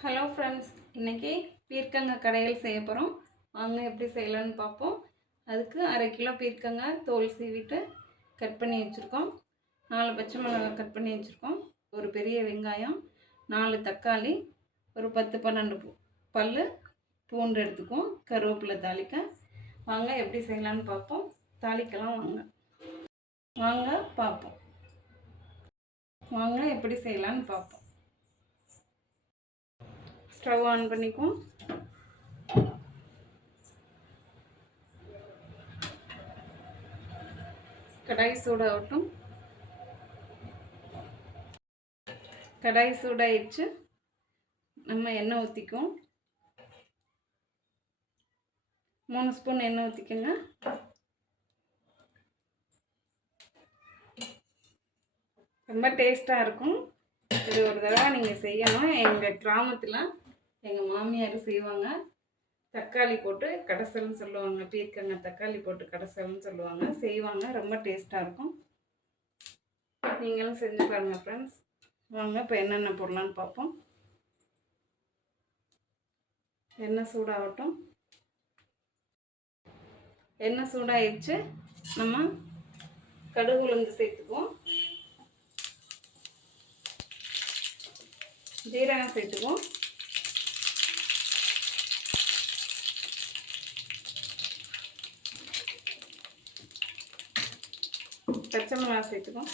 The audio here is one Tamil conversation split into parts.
ஹலோ ஃப்ரெண்ட்ஸ், இன்றைக்கி பீர்க்கங்காய் கடையில் செய்ய போகிறோம். வாங்க எப்படி செய்யலான்னு பார்ப்போம். அதுக்கு 1/2 கிலோ பீர்க்கங்காய் தோல் சீவிட்டு கட் பண்ணி வச்சுருக்கோம். 4 பச்சை மிளகாய் கட் பண்ணி வச்சுருக்கோம். ஒரு பெரிய வெங்காயம், 4 தக்காளி, ஒரு 10-12 பல் பூண்டு எடுத்துக்குவோம். கருவேப்பிலை தாளிக்க. வாங்க எப்படி செய்யலான்னு பார்ப்போம். தாளிக்கலாம் வாங்க பார்ப்போம். வாங்க எப்படி செய்யலான்னு பார்ப்போம். ஸ்டவ் ஆன் பண்ணிக்குவோம். கடாய் சூடாகட்டும். கடாய் சூடாயிடுச்சு. நம்ம எண்ணெய் ஊற்றிக்குவோம். 3 ஸ்பூன் எண்ணெய் ஊற்றிக்கோங்க. ரொம்ப டேஸ்ட்டாக இருக்கும். இது ஒரு தடவை நீங்கள் செய்யணும். எங்கள் கிராமத்தில் எங்கள் மாமியார் செய்வாங்க. தக்காளி போட்டு கடைசல்னு சொல்லுவாங்க. பீர்க்கங்காய் தக்காளி போட்டு கடைசல்னு சொல்லுவாங்க. செய்வாங்க. ரொம்ப டேஸ்ட்டாக இருக்கும். நீங்களும் செஞ்சு பாருங்கள் ஃப்ரெண்ட்ஸ். வாங்க இப்போ என்னென்ன போடலான்னு பார்ப்போம். எண்ணெய் சூடாகட்டும். எண்ணெய் சூடாகிடுச்சு. நம்ம கடுகு உளுந்து சேர்த்துக்குவோம். ஜீரகம் சேர்த்துக்குவோம். பச்சை மிளகாய் சேர்த்துக்குவோம்.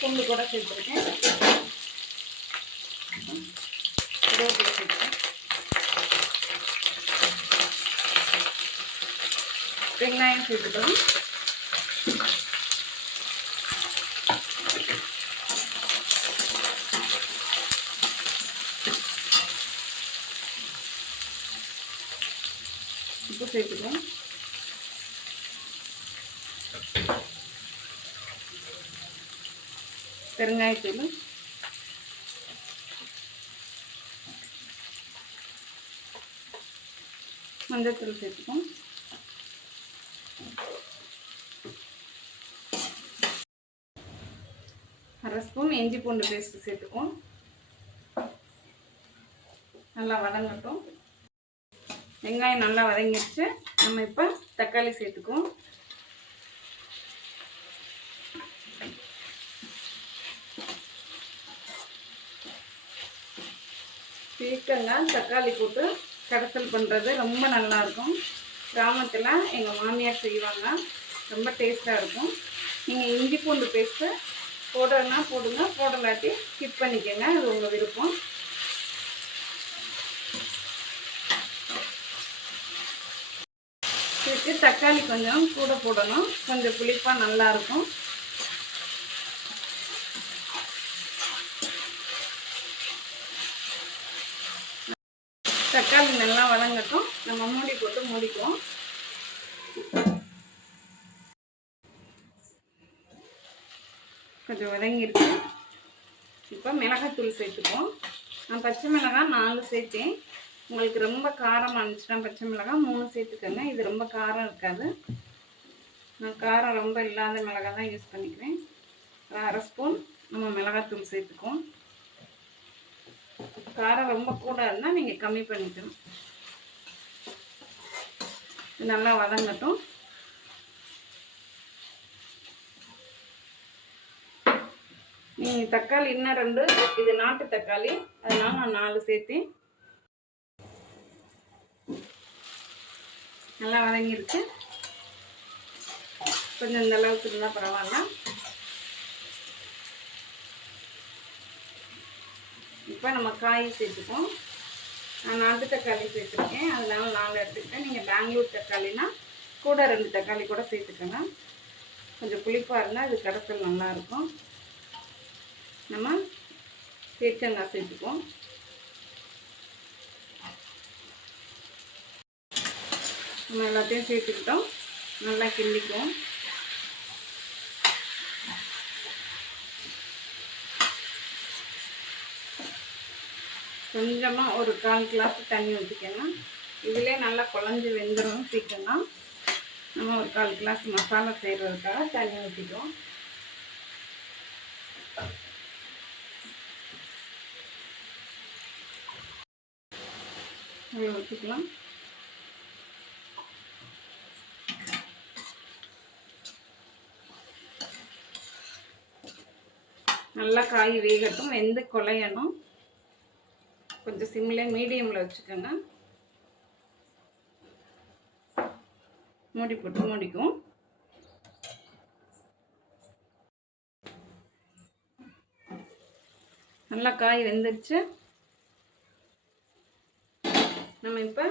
பூண்டு கூட சேர்த்துருக்கேன். கருவேப்பிலை சேர்த்துக்கேன். வெங்காயம் சேர்த்துக்கலாம். உப்பு சேர்த்துக்கலாம். பெருங்காயத்தூள், மஞ்சத்தூள் சேர்த்துக்கோம். அரை ஸ்பூன் இஞ்சி பூண்டு பேஸ்ட்டு சேர்த்துக்குவோம். நல்லா வதங்கட்டும். வெங்காயம் நல்லா வதங்கிடுச்சு. நம்ம இப்போ தக்காளி சேர்த்துக்குவோம். பீர்க்கங்காய் தக்காளி போட்டு கடைசல் பண்ணுறது ரொம்ப நல்லாயிருக்கும். கிராமத்தில் எங்கள் மாமியார் செய்வாங்க. ரொம்ப டேஸ்ட்டாக இருக்கும். நீங்கள் இஞ்சி பூண்டு பேஸ்ட்டு போடுறதுனா போடுங்க, போடலாட்டி ஸ்கிப் பண்ணிக்கோங்க. அது உங்கள் விருப்பம். இதுக்கு தக்காளி கொஞ்சம் கூட போடணும். கொஞ்சம் புளிப்பாக நல்லாயிருக்கும். தக்காளி நல்லா வதங்கட்டும். நம்ம மூடி போட்டு மூடிக்குவோம். கொஞ்சம் வதங்கிருக்கு. இப்போ மிளகாத்தூள் சேர்த்துக்குவோம். நான் பச்சை மிளகாய் 4 சேர்த்தேன். உங்களுக்கு ரொம்ப காரம் இருந்துச்சுன்னா பச்சை மிளகாய் 3 சேர்த்துக்கோங்க. இது ரொம்ப காரம் இருக்காது. நான் காரம் ரொம்ப இல்லாத மிளகாய் தான் யூஸ் பண்ணிக்கிறேன். ஒரு அரை ஸ்பூன் நம்ம மிளகாத்தூள் சேர்த்துக்குவோம். காரம் ரொம்ப கூட இருந்தால் நீங்கள் கம்மி பண்ணிக்கணும். நல்லா வதங்கட்டும். நீங்கள் தக்காளி இன்னும் 2, இது நாட்டு தக்காளி, அதனால் நான் 4 சேர்த்தேன். நல்லா வதங்கிருச்சு. கொஞ்சம் இந்த அளவுக்கு இருந்தால் பரவாயில்ல. இப்போ நம்ம காய் சேர்த்துப்போம். நான் நாட்டு தக்காளி சேர்த்துருக்கேன், அதனால 4 எடுத்துக்கிட்டேன். நீங்கள் பெங்களூர் தக்காளினா கூட 2 தக்காளி கூட சேர்த்துக்கோங்க. கொஞ்சம் புளிப்பாக இருந்தால் இது கடைசல் நல்லாயிருக்கும். நம்ம பீர்க்கங்காய் சேர்த்துப்போம். நம்ம எல்லாத்தையும் சேர்த்துக்கிட்டோம். நல்லா கிண்டிக்குவோம். கொஞ்சமாக ஒரு 1/4 கிளாஸ் தண்ணி ஊற்றிக்கணும். இதிலே நல்லா குழஞ்சி வெந்துடும் சீக்கிரம். நம்ம ஒரு 1/4 கிளாஸ் மசாலா செய்கிறதுக்காக தண்ணி ஊற்றிக்குவோம். அதை ஊற்றிக்கலாம். நல்லா காய் வேகட்டும், வெந்து குழையணும். கொஞ்சம் சிம்மில் மீடியமில் வச்சுக்கோங்க. மூடி போட்டு மூடிக்கும். நல்லா காய் வெந்துருச்சு. நம்ம இப்போ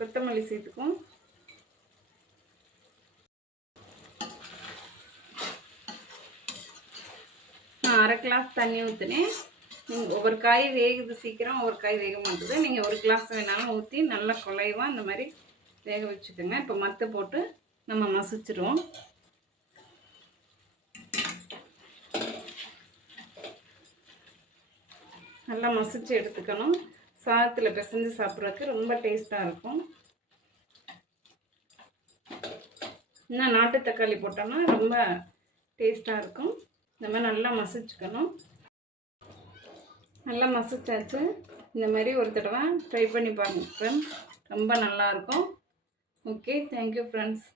கொத்தமல்லி சேர்த்துக்குவோம். நான் 1/2 கிளாஸ் தண்ணி ஊற்றினேன். நீங்கள் ஒவ்வொரு காய் வேகுது சீக்கிரம், ஒவ்வொரு காய் வேக மாட்டுது. நீங்கள் 1 கிளாஸ் வேணாலும் ஊற்றி நல்லா குழைவா இந்த மாதிரி வேக வச்சுக்கோங்க. இப்போ மத்து போட்டு நம்ம மசிச்சிடுவோம். நல்லா மசிச்சு எடுத்துக்கணும். சாதத்தில் பிசைஞ்சு சாப்பிட்றதுக்கு ரொம்ப டேஸ்ட்டாக இருக்கும். இன்னும் நாட்டு தக்காளி போட்டோம்னா ரொம்ப டேஸ்ட்டாக இருக்கும். இந்த மாதிரி நல்லா மசிச்சுக்கணும். நல்லா மசிச்சாச்சு. இந்த மாதிரி ஒரு தடவை ட்ரை பண்ணி பாருங்கள் ஃப்ரெண்ட்ஸ், ரொம்ப நல்லாயிருக்கும். Okay, thank you friends.